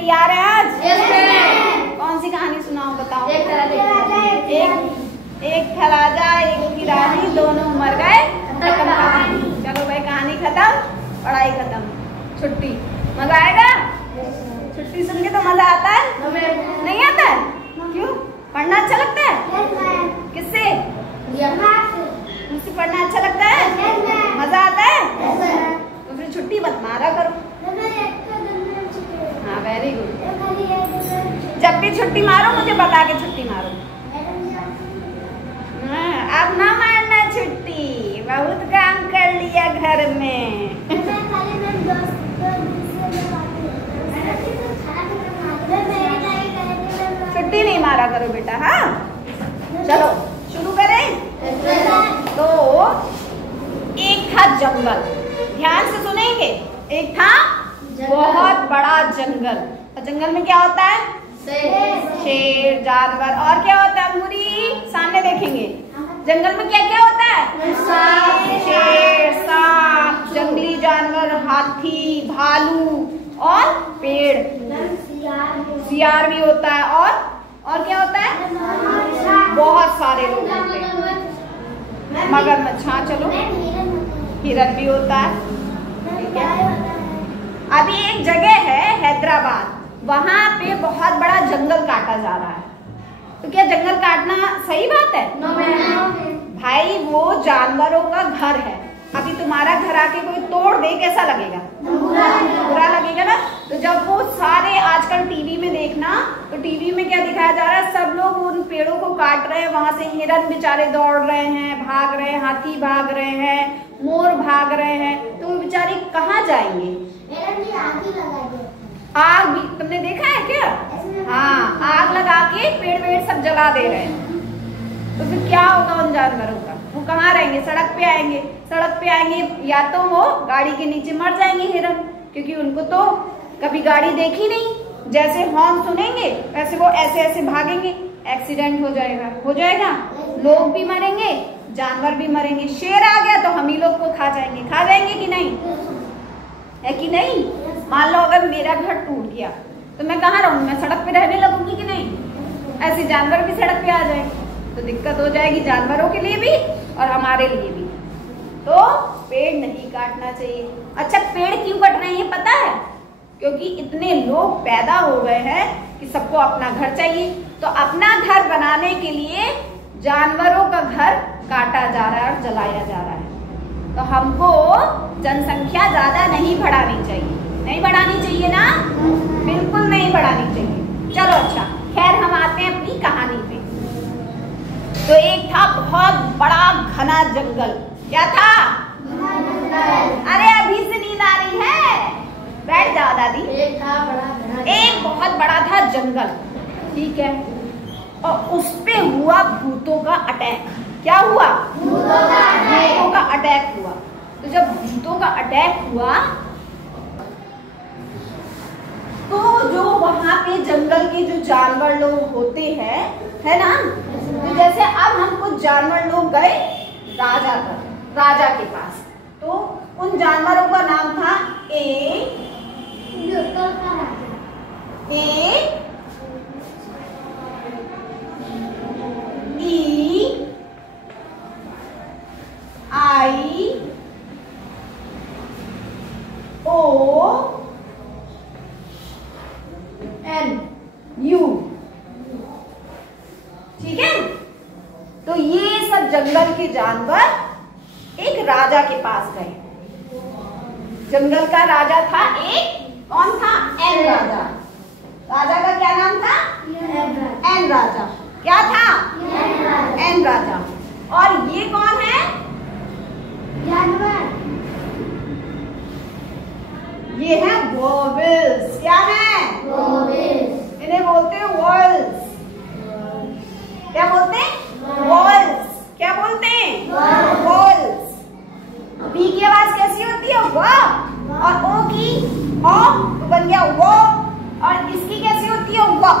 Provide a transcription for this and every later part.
तैयार है आज? yes, कौन सी कहानी सुनाओ बताओ? एक था राजा एक की रानी, दोनों मर गए खत्म कहानी। चलो भाई कहानी खत्म, पढ़ाई खत्म, छुट्टी। मजा आएगा? छुट्टी सुन के तो मजा आता है? नहीं आता है? क्यों? पढ़ना अच्छा लगता है? किससे? मुझसे पढ़ना अच्छा लगता है? मजा आता है? तो फिर छुट्टी मत मारा करो। हाँ वेरी गुड। जब भी छुट्टी मारो मुझे बता के छुट्टी मारो। अब ना मारना छुट्टी, बहुत काम कर लिया घर में। छुट्टी नहीं मारा करो बेटा। हाँ चलो शुरू करें। तो एक था जंगल, ध्यान से सुनेंगे। एक था बहुत बड़ा जंगल, और जंगल में क्या होता है? शेर, जानवर, और क्या होता है? मुरी सामने देखेंगे। जंगल में क्या क्या होता है? शेर, सांप, जंगली जानवर, हाथी, भालू और पेड़, सियार भी होता है। और क्या होता है? बहुत सारे लोग होते हैं। मगरमच्छ, हाँ चलो, हिरन भी होता है। ठीक है। अभी एक जगह है हैदराबाद, वहां पे बहुत बड़ा जंगल काटा जा रहा है। तो क्या जंगल काटना सही बात है? भाई वो जानवरों का घर है। अभी तुम्हारा घर आके कोई तोड़ दे, कैसा लगेगा? बुरा लगेगा ना। तो जब वो सारे आजकल टीवी में देखना, तो टीवी में क्या दिखाया जा रहा है? सब लोग उन पेड़ों को काट रहे हैं, वहां से हिरन बेचारे दौड़ रहे हैं, भाग रहे हैं, हाथी भाग रहे हैं, मोर भाग रहे हैं। तो वो बेचारे कहाँ जाएंगे? आग भी तुमने देखा है क्या? हाँ, आग लगा के पेड़ सब जला दे रहे हैं। तो फिर क्या होगा उन जानवरों का? वो कहाँ रहेंगे? सड़क पे आएंगे। सड़क पे आएंगे या तो वो गाड़ी के नीचे मर जाएंगे हिरन, क्योंकि उनको तो कभी गाड़ी देखी नहीं। जैसे हॉर्न सुनेंगे वैसे वो ऐसे ऐसे भागेंगे, एक्सीडेंट हो जाएगा। लोग भी मरेंगे, जानवर भी मरेंगे। शेर आ गया तो हम ही लोग को खा जाएंगे कि नहीं? है कि नहीं? मान लो अगर मेरा घर टूट गया तो मैं कहाँ रहूंगी? मैं सड़क पे रहने लगूंगी कि नहीं? ऐसे जानवर भी सड़क पे आ जाएंगे तो दिक्कत हो जाएगी जानवरों के लिए भी और हमारे लिए भी। तो पेड़ नहीं काटना चाहिए। अच्छा, पेड़ क्यों कट रहे हैं पता है? क्योंकि इतने लोग पैदा हो गए हैं कि सबको अपना घर चाहिए। तो अपना घर बनाने के लिए जानवरों का घर काटा जा रहा है और जलाया जा रहा है। तो हमको जनसंख्या ज्यादा नहीं बढ़ानी चाहिए। नहीं बढ़ानी चाहिए ना? बिल्कुल नहीं बढ़ानी चाहिए। चलो अच्छा, खैर हम आते हैं अपनी कहानी पे। तो एक था बहुत बड़ा घना जंगल। क्या था? अरे अभी से नींद आ रही है? बैठ जाओ दादी। एक बहुत बड़ा था जंगल, ठीक है। और उस पे हुआ भूतों का अटैक। क्या हुआ? भूतों का अटैक हुआ। तो जब भूतों का अटैक हुआ तो जो वहां पे जंगल के जो जानवर लोग होते हैं, है ना, तो जैसे अब हम कुछ जानवर लोग गए राजा के पास। तो उन जानवरों का नाम था ए ई आई ओ एन यू। ठीक है। तो ये सब जंगल के जानवर एक राजा के पास गए। जंगल का राजा था एक, कौन था? एन राजा। राजा का क्या नाम था? एन राजा। क्या था? एन राजा। और ये कौन है? जानवर। ये है वॉल्व्स। क्या है? इन्हें बोलते हैं वॉल्व्स। क्या बोलते हैं? वॉल्व्स। क्या बोलते हैं? वॉल्व्स। बी की आवाज कैसी होती है? वाह। और ओ की ओ तो बन गया वो, और इसकी कैसी होती है? वाह।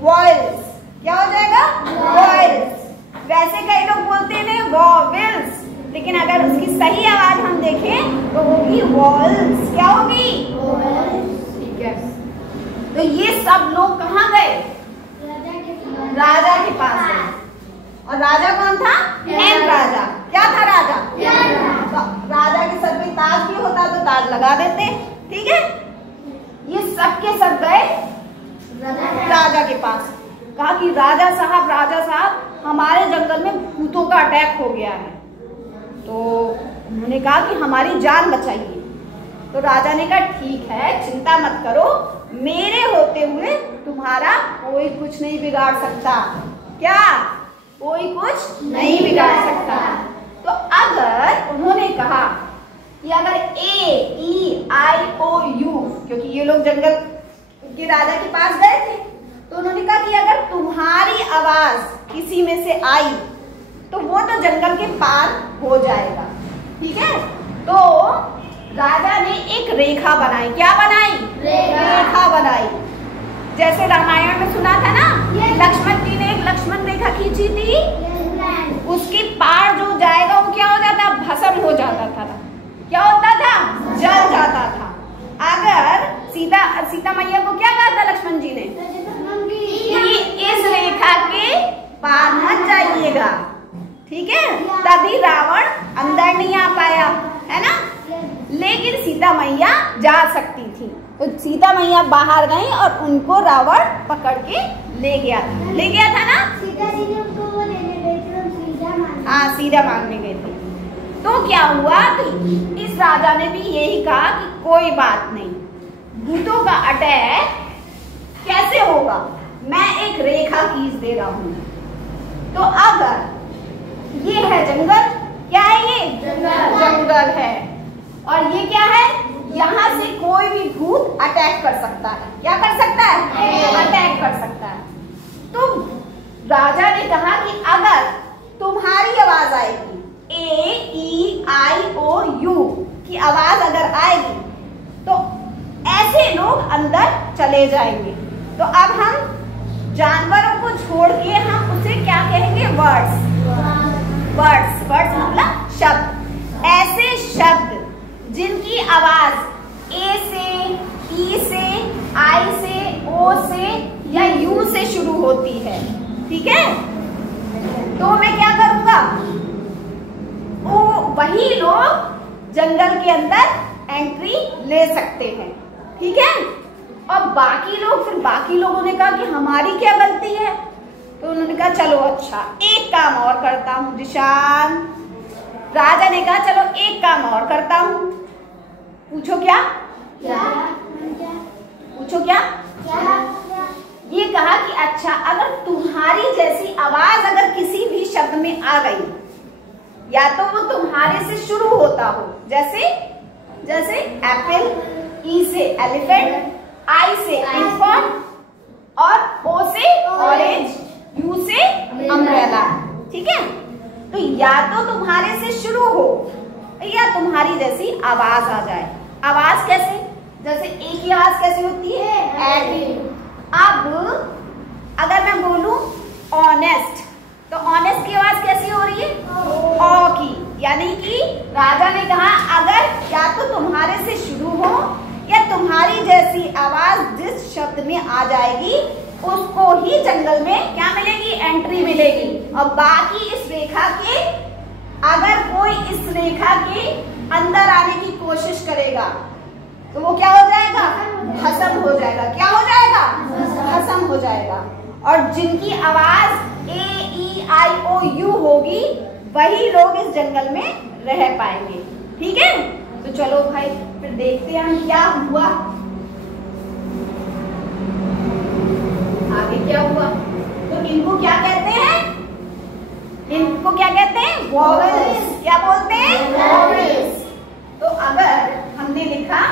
वॉल्व्स। क्या हो जाएगा? वॉल्व्स। वैसे कई लोग बोलते हैं वॉल्व्स, लेकिन अगर उसकी सही आवाज हम देखें तो होगी वॉल्व्स। क्या होगी? ठीक है। तो ये सब लोग कहाँ गए? राजा के पास गए। और राजा कौन था? हेम राजा। क्या था राजा? तो राजा के सर पे ताज भी होता तो ताज लगा देते। ठीक है, ये सब के सब गए राजा के पास। कहा कि राजा साहब हमारे जंगल में भूतों का अटैक हो गया है, तो उन्होंने कहा कि हमारी जान बचाइए। तो राजा ने कहा ठीक है, चिंता मत करो, मेरे होते हुए तुम्हारा कोई कुछ नहीं बिगाड़ सकता। क्या? कोई कुछ नहीं बिगाड़ सकता। तो अगर उन्होंने कहा कि अगर AEIOU, क्योंकि ये लोग जंगल के राजा के पास गए थे, तो उन्होंने कहा कि अगर तुम्हारी आवाज किसी में से आई तो वो तो जंगल के पार हो जाएगा। ठीक है, तो राजा ने एक रेखा बनाई। क्या बनाई? रेखा बनाई। जैसे रामायण में सुना था ना, लक्ष्मण जी ने एक लक्ष्मण रेखा खींची थी, उसकी पार जो जाएगा वो क्या हो जाता? भस्म हो जाता था। क्या होता था? जल जाता था। अगर सीता मैया को क्या कहा था लक्ष्मण जी ने? इस रेखा के पार मत जाइएगा। ठीक है, तभी रावण अंदर नहीं आ पाया, है ना। लेकिन सीता मैया जा सकती थी, तो सीता मैया बाहर गई और उनको रावण पकड़ के ले गया था ना। सीता जी ने उनको वो लेने गए थे, हाँ, सीधा मांगने गए थे। तो क्या हुआ कि इस राजा ने भी यही कहा कि कोई बात नहीं, भूतों का अटैक कैसे होगा, मैं एक रेखा खींच दे रहा हूं। तो अगर ये है जंगल, क्या है ये? जंगल है। और ये क्या है? यहाँ से कोई भी भूत अटैक कर सकता है। क्या कर सकता है? अटैक कर सकता है। तो राजा ने कहा कि अगर तुम्हारी आवाज आएगी, AEIOU की आवाज अगर आएगी, तो ऐसे लोग अंदर चले जाएंगे। तो अब हम जानवरों को छोड़ के हम उसे क्या कहेंगे? वर्ड्स मतलब शब्द। ऐसे शब्द जिनकी आवाज A से, E से, I से, O से या U से शुरू होती है। ठीक है, तो मैं क्या करूंगा? वही लोग जंगल के अंदर एंट्री ले सकते हैं। ठीक है, और बाकी लोगों ने कहा कि हमारी क्या गलती है? तो उन्होंने कहा चलो अच्छा, एक काम और करता हूँ जिशान। राजा ने कहा चलो एक काम और करता हूँ। पूछो क्या? पूछो क्या? ये कहा कि अच्छा, अगर तुम्हारी जैसी आवाज अगर किसी भी शब्द में आ गई, या तो वो तुम्हारे से शुरू होता हो, जैसे एप्पल, E से एलिफेंट, I से इंफॉर्म, और O से ऑरेंज, U से अम्ब्रेला। ठीक है, तो या तो तुम्हारे से शुरू हो या तुम्हारी जैसी आवाज आ जाए। आवाज कैसे? जैसे ए की आवाज कैसे होती है? अब अगर मैं बोलूं ऑनेस्ट, तो ऑनेस्ट की आवाज कैसी हो रही है? ओ की। यानी कि राजा ने कहा अगर या तो तुम्हारे से शुरू हो या तुम्हारी जैसी आवाज जिस शब्द में आ जाएगी उसको ही जंगल में क्या मिलेगी? एंट्री मिलेगी। और बाकी इस रेखा के, अगर कोई इस रेखा के अंदर आने की कोशिश करेगा तो वो क्या हो जाएगा? भस्म हो जाएगा। क्या हो जाएगा? भस्म हो जाएगा। और जिनकी आवाज AEIOU होगी वही लोग इस जंगल में रह पाएंगे। ठीक है, तो चलो भाई फिर देखते हैं क्या हुआ, आगे क्या हुआ। तो इनको क्या कहते हैं? इनको क्या कहते हैं? वॉवेल्स। क्या बोलते हैं? वॉवेल्स। तो अगर हमने लिखा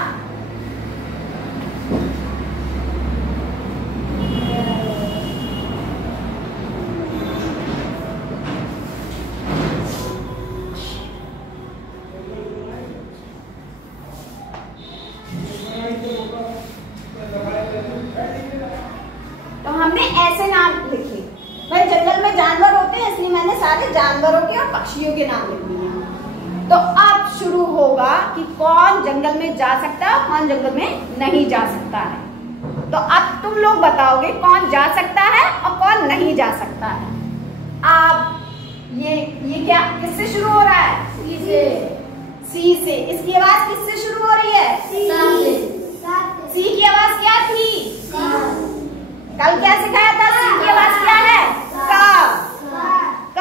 तो हमने ऐसे नाम लिखे। भाई जंगल में जानवर होते हैं इसलिए मैंने सारे जानवरों के और पक्षियों के नाम लिख दिए। तो अब शुरू होगा कि कौन जंगल में जा सकता है और कौन जंगल में नहीं जा सकता है। तो अब तुम लोग बताओगे कौन जा सकता है और कौन नहीं जा सकता है। आप ये क्या किससे शुरू हो रहा है? सी से। इसकी आवाज किससे शुरू हो रही है? सी की आवाज क्या थी? कल क्या सिखाया था? सी की आवाज क्या है? क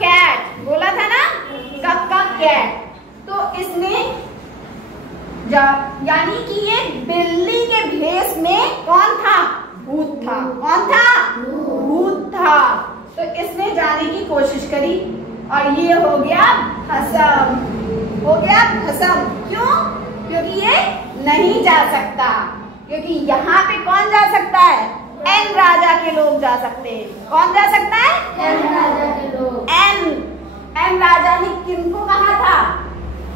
कैट बोला था ना, क कैट। तो इसने यानी कि ये बिल्ली के भेष में कौन था? भूत था। कौन था? भूत था। तो इसने जाने की कोशिश करी और ये हो गया भस्म। हो गया भस्म। क्यों? क्योंकि ये नहीं जा सकता। क्योंकि यहाँ पे कौन जा सकता है? एन राजा के लोग जा सकते हैं। कौन जा सकता है? एन राजा के लोग। एन राजा ने किनको कहा था?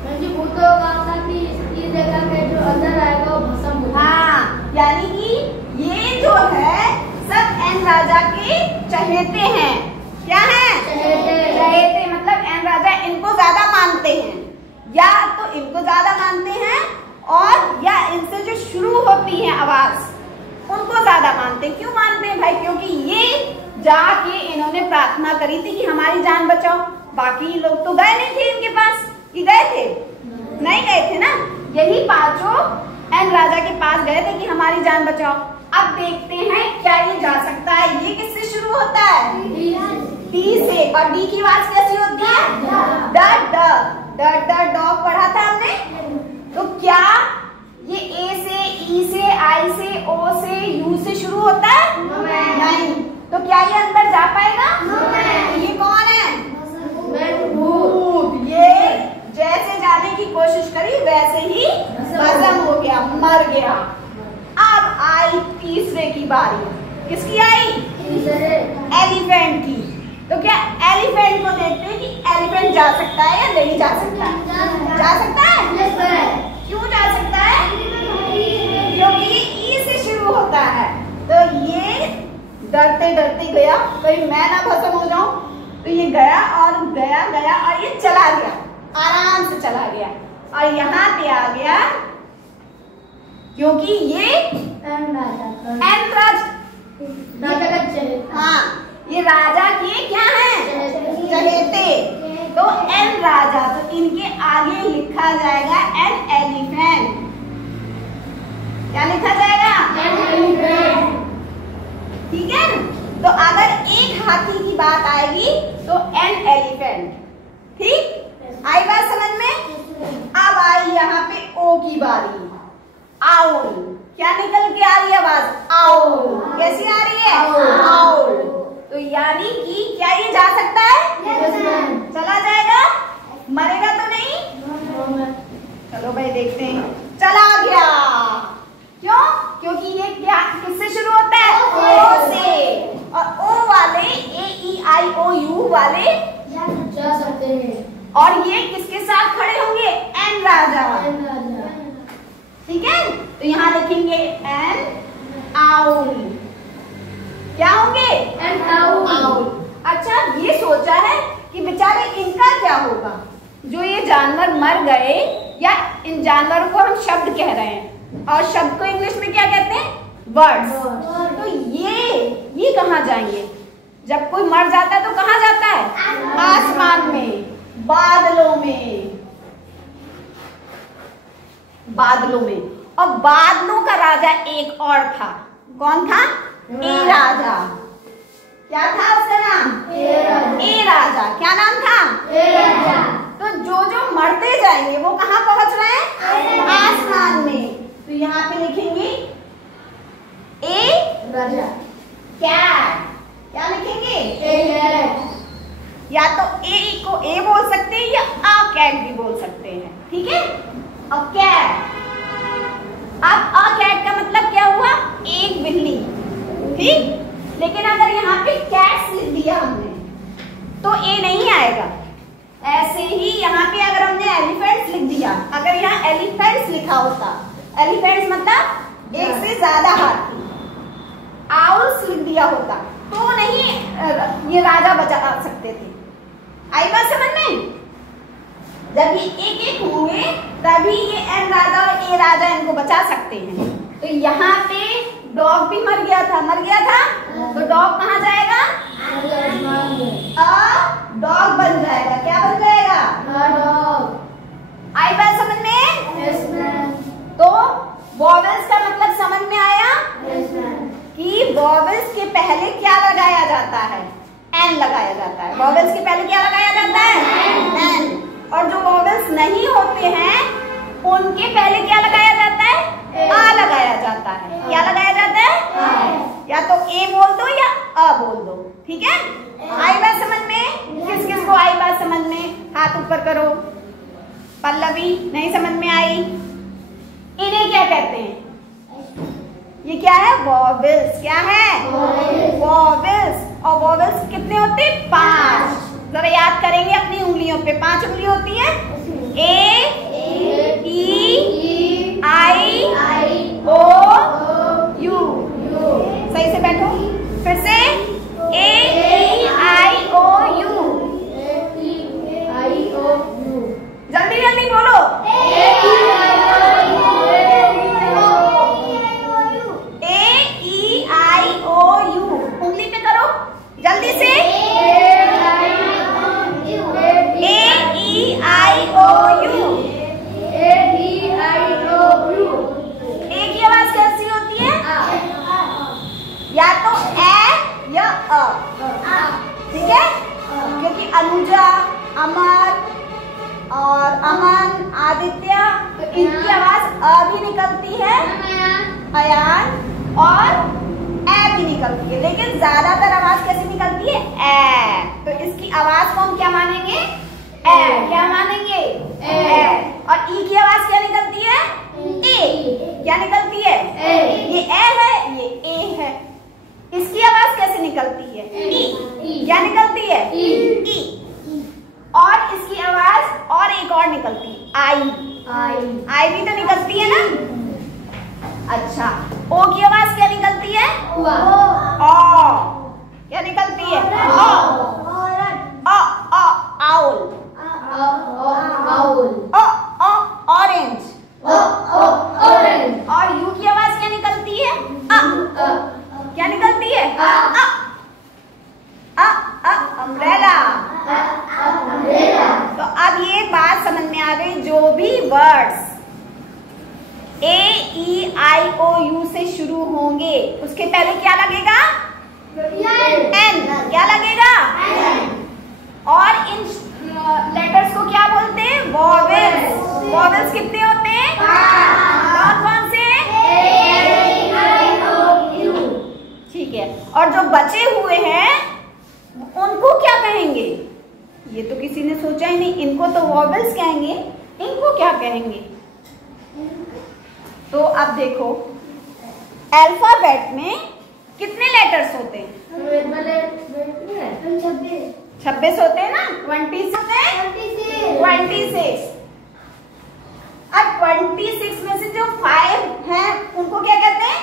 भूतों को कहा था कि इस जगह पे जो अंदर आएगा वो भस्म हो जाएगा। हाँ, यानी कि ये जो है सब एन राजा के चहेते हैं। क्या है? चहेते। मतलब एन राजा इनको ज्यादा मानते हैं, या तो इनको ज्यादा मानते हैं और या इनसे जो शुरू होती है आवाज उनको ज्यादा मानते हैं। क्यों मानते हैं भाई? क्योंकि ये जाके इन्होंने प्रार्थना करी थी कि हमारी जान बचाओ। बाकी लोग तो गए नहीं थे इनके पास। कि गए थे? नहीं गए थे ना। यही पांचों एन राजा के पास गए थे कि हमारी जान बचाओ। अब देखते हैं क्या ये जा सकता है। ये किससे शुरू होता है? डी से। और डी की आवाज कैसी होती है? ड डॉग पढ़ा था हमने। तो क्या ये ए से, ई से, आई से, ओ से, यू से शुरू होता है? नहीं। तो क्या ये अंदर जा पाएगा? ये कौन है? भूत। ये जैसे जाने की कोशिश करी वैसे ही भस्म हो गया, मर गया। अब आई तीसरे की बारी। किसकी आई? एलिफेंट की। तो क्या एलिफेंट को देखते हैं कि एलिफेंट जा सकता है या नहीं जा सकता? जा सकता है। क्यों जा सकता है? क्योंकि ये ई से शुरू होता है। तो ये डरते डरते गया, कहीं मैं ना भस्म हो जाऊं। तो ये गया और गया और ये चला गया, आराम से चला गया और यहाँ पे आ गया क्योंकि ये एन राजा। हाँ, ये राजा के क्या है? चहेते। तो एन राजा, तो इनके आगे लिखा जाएगा एन एलिफेंट। क्या लिखा जाएगा? An elephant. ठीक है। तो अगर एक हाथी की बात आएगी तो एन एलिफेंट। ठीक, आई बात समझ में? अब आई यहाँ पे ओ की बारी। आउल। क्या निकल के आ रही है आवाज? आउल। कैसी आ रही है? आउल। तो यानी कि क्या ये जा सकता है? चला जाएगा? मरेगा तो नहीं? चलो भाई देखते हैं। चला गया। क्यों? क्योंकि ये क्या किससे शुरू होता है? ओ से। और ओ वाले ए ई आई ओ यू वाले जा सकते हैं। और ये किसके साथ खड़े होंगे? एन राजा। ठीक है। तो यहाँ लिखेंगे एन आउल। क्या होंगे? N owl. अच्छा, ये सोचा है कि बेचारे इनका क्या होगा? जो ये जानवर मर गए, या इन जानवरों को हम शब्द कह रहे हैं और शब्द को इंग्लिश में क्या कहते हैं? वर्ड्स। तो ये कहाँ जाएंगे? जब कोई मर जाता है तो कहाँ जाता है? आसमान में, बादलों में। और बादलों का राजा एक और था। कौन था? ए राजा। क्या था उसका नाम? ए राजा। क्या नाम था? ए राजा। तो जो मरते जाएंगे वो कहाँ पहुंच रहे हैं? आसमान में। तो यहाँ पे लिखेंगे ए राजा। कैट। क्या लिखेंगे? या तो ए को ए बोल सकते हैं या आ कैट भी बोल सकते हैं। ठीक है। A cat. अब अ कैट का मतलब क्या हुआ? एक बिल्ली। ठीक। लेकिन अगर यहाँ पे कैट्स लिख दिया हमने तो ए नहीं आएगा। ऐसे ही यहाँ पे अगर हमने एलिफेंट्स लिख दिया, अगर यहाँ एलिफेंट्स लिखा होता, एलिफेंट्स मतलब एक से ज्यादा हाथी, आउल्स लिख दिया होता तो नहीं ये राजा बचा सकते थे। आई बात समझ में? जब ये एक एक होंगे तभी ये एन राजा और ए राजा इनको बचा सकते हैं। तो यहाँ पे डॉग भी मर गया था, तो डॉग कहाँ जाएगा? अ डॉग बन जाएगा। क्या बन जाएगा? आई बात समझ में? तो वॉवेल्स का मतलब समझ में आया कि वॉवेल्स के पहले क्या लगाया जाता है? एन लगाया जाता है। वॉवेल्स के पहले क्या लगाया जाता है? एन। और जो वॉवेल्स नहीं होते हैं उनके पहले क्या लगाया जाता है? आ लगाया जाता है। क्या लगाया जाता है? या तो ए बोल दो या अ बोल दो। ठीक है? आई बात समझ में? किस किस को आई बात समझ में? हाथ ऊपर करो। पल्लवी नहीं समझ में आई? इन्हें क्या कहते हैं? ये क्या है? वॉवेल्स। क्या है? वॉवेल्स। और वॉवेल्स कितने होते हैं? 5। जरा याद करेंगे अपनी उंगलियों पे। 5 उंगली होती है। ए, ई, आई, ओ, यू। सही से बैठो। फिर से ए, ई, आई, ओ, यू। जल्दी जल्दी बोलो। ए, ई, आई, ओ, यू। उंगली पे करो जल्दी से। ए, ई, आई, ओ, यू। ए की आवाज कैसी होती है? या तो ए या अ। ठीक है? क्योंकि अनुजा, अमर और अमन, आदित्य, तो इनकी आवाज अ भी निकलती है, अयान, और ए भी निकलती है। लेकिन ज्यादातर आवाज कैसी निकलती है? ए। तो इसकी आवाज को हम क्या मानेंगे? ए। क्या मानेंगे? ए। और ई की आवाज क्या निकलती है? ए। क्या निकलती है? ये ए है, ये ए है। इसकी आवाज कैसे निकलती है? ई। क्या निकलती है? ई। और इसकी आवाज और एक और निकलती है, आई भी तो निकलती है ना। अच्छा, ओ की आवाज क्या निकलती है? ओ। क्या निकलती है? आउल। ऑरेंज। और यू की आवाज क्या निकलती है? क्या निकलती है? अम्ब्रेला। तो अब ये बात समझ में आ गई, जो भी words A, E, I, O, you से शुरू होंगे उसके पहले क्या लगेगा? एन। क्या लगेगा? और इन लेटर्स को क्या बोलते हैं? वॉवेल्स। वॉवेल्स कितने होते हैं? कौन कौन से? ठीक है। और जो बचे हुए हैं उनको क्या कहेंगे? ये तो किसी ने सोचा ही नहीं। इनको तो वॉवेल्स कहेंगे, इनको क्या कहेंगे? तो अब देखो, अल्फाबेट में कितने लेटर्स होते हैं? 26 होते हैं ना। 20 होते हैं। 26। अब 26 में से जो 5 हैं उनको क्या कहते हैं?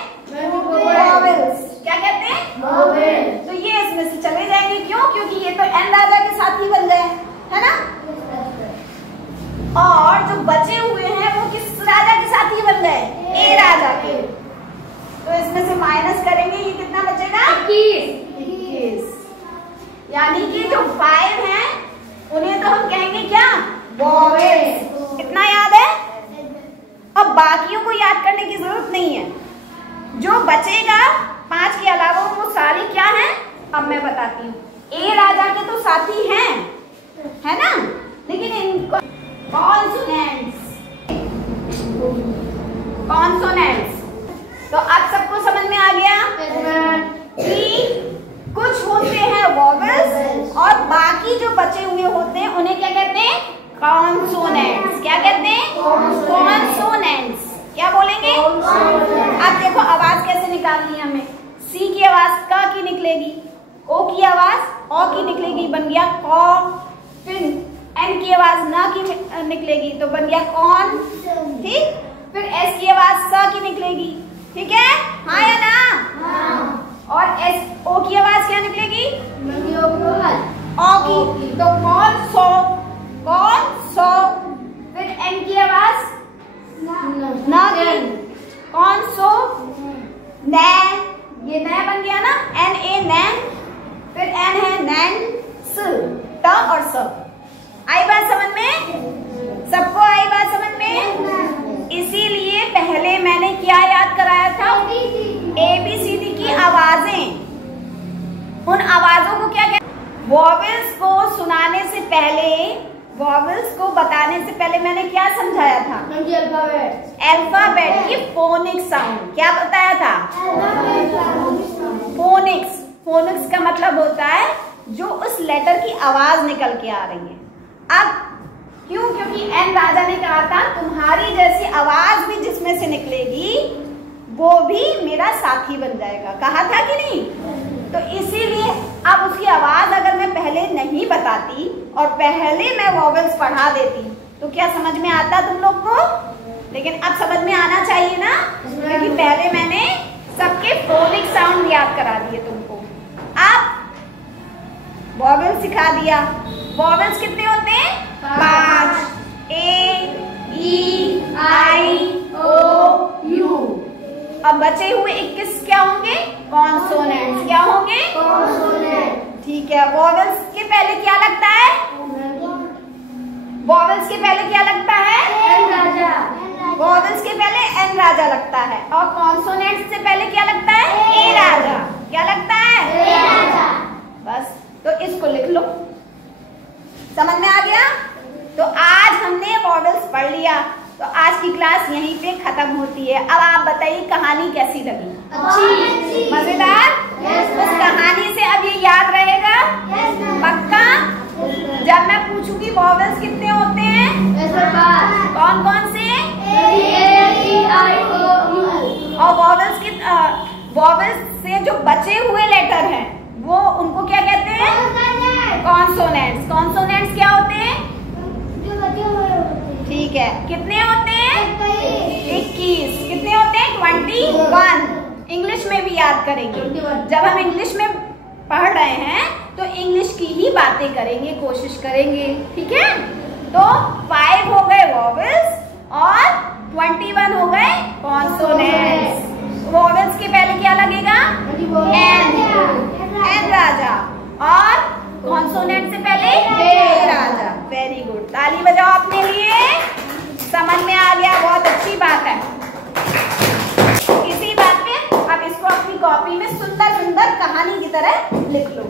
वॉवेल्स। क्या कहते हैं? वॉवेल्स। तो ये इसमें से चले जाएंगे। क्यों? क्योंकि ये तो एन राजा के साथ ही बन गए, है ना। और जो बचे हुए हैं वो किस राजा के साथ ही बन गए? ए राजा के। तो इसमें से माइनस करेंगे, ये कितना बचेगा? 21। यानी कि जो 5 हैं उन्हें तो हम कहेंगे क्या? वॉवेल्स। इतना याद है। अब बाकियों को याद करने की जरूरत नहीं है। जो बचेगा 5 के अलावा वो सारी क्या है? अब मैं बताती हूँ। ए राजा के तो साथी हैं, है ना, लेकिन इनको कॉन्सोनेंट्स। तो अब सबको समझ में आ गया कि कुछ होते हैं वॉवेल्स और बाकी जो बचे हुए होते हैं उन्हें क्या कहते हैं? कॉन्सोनेंट्स। क्या कहते हैं? कॉन्सोनेंट्स। क्या बोलेंगे? अब देखो आवाज कैसे निकालनी है हमें। सी की आवाज क की निकलेगी, ओ की आवाज ओ की निकलेगी, बन गया कॉ। फिर एन की आवाज न की निकलेगी तो बन गया कौन। ठीक। फिर एस की आवाज स की निकलेगी। ठीक है? हाँ या ना? और एस ओ की आवाज क्या निकलेगी? ओ की। तो कौन सो, कौन सो। फिर एन की आवाज न की, कौन सो, नैन। वॉवेल्स को बताने से पहले मैंने क्या समझाया था? अल्फाबेट की फोनिक साउंड। क्या बताया था? फोनिक्स। फोनिक्स का मतलब होता है जो उस लेटर की आवाज निकल के आ रही है। अब क्यों? क्योंकि एन राजा ने कहा था तुम्हारी जैसी आवाज भी जिसमें से निकलेगी वो भी मेरा साथी बन जाएगा। कहा था कि नहीं? तो इसीलिए अब उसकी आवाज अगर मैं पहले नहीं बताती और पहले मैं वॉवेल्स पढ़ा देती तो क्या समझ में आता तुम लोग को? लेकिन अब समझ में आना चाहिए ना, क्योंकि पहले मैंने सबके फोनिक साउंड याद करा दिए तुमको। अब वॉवेल्स सिखा दिया। वॉवेल्स कितने होते हैं? 5। ए, ई, आई, ओ, यू। अब बचे हुए 21 क्या होंगे? कॉन्सोनेंट्स। क्या होंगे? कॉन्सोनेंट। ठीक है। वॉवेल्स के पहले क्या लगता है? वॉवेल्स के पहले क्या लगता है? एन राजा। वॉवेल्स के पहले एन राजा लगता है और कॉन्सोनेंट्स से पहले क्या लगता है? ए राजा। क्या लगता है? ए राजा। बस, तो इसको लिख लो। समझ में आ गया? तो आज हमने वॉवेल्स पढ़ लिया। तो आज की क्लास यहीं पे खत्म होती है। अब आप बताइए कहानी कैसी लगी? अच्छी। मजेदार? उस कहानी से अब ये याद रहेगा? पक्का? जब मैं पूछूंगी वॉवेल्स कितने होते हैं? कौन कौन से? और वॉवेल्स से जो बचे हुए लेटर हैं वो उनको क्या कहते हैं? कॉन्सोनेंट्स। कॉन्सोनेंट्स क्या होते हैं? ठीक है। कितने होते हैं? 21। कितने होते हैं? 21। इंग्लिश में भी याद करेंगे। जब हम इंग्लिश में पढ़ रहे हैं तो इंग्लिश की ही बातें करेंगे, कोशिश करेंगे। ठीक है? तो 5 हो गए वॉवेल्स और 21 हो गए कॉन्सोनेंट्स। वॉवेल्स के पहले क्या लगेगा? एन राजा। और कॉन्सोनेंट से पहले ए राजा। Very good. ताली बजाओ अपने लिए। समझ में आ गया? बहुत अच्छी बात है। इसी बात पे अब इसको अपनी कॉपी में सुंदर सुंदर कहानी की तरह लिख लो।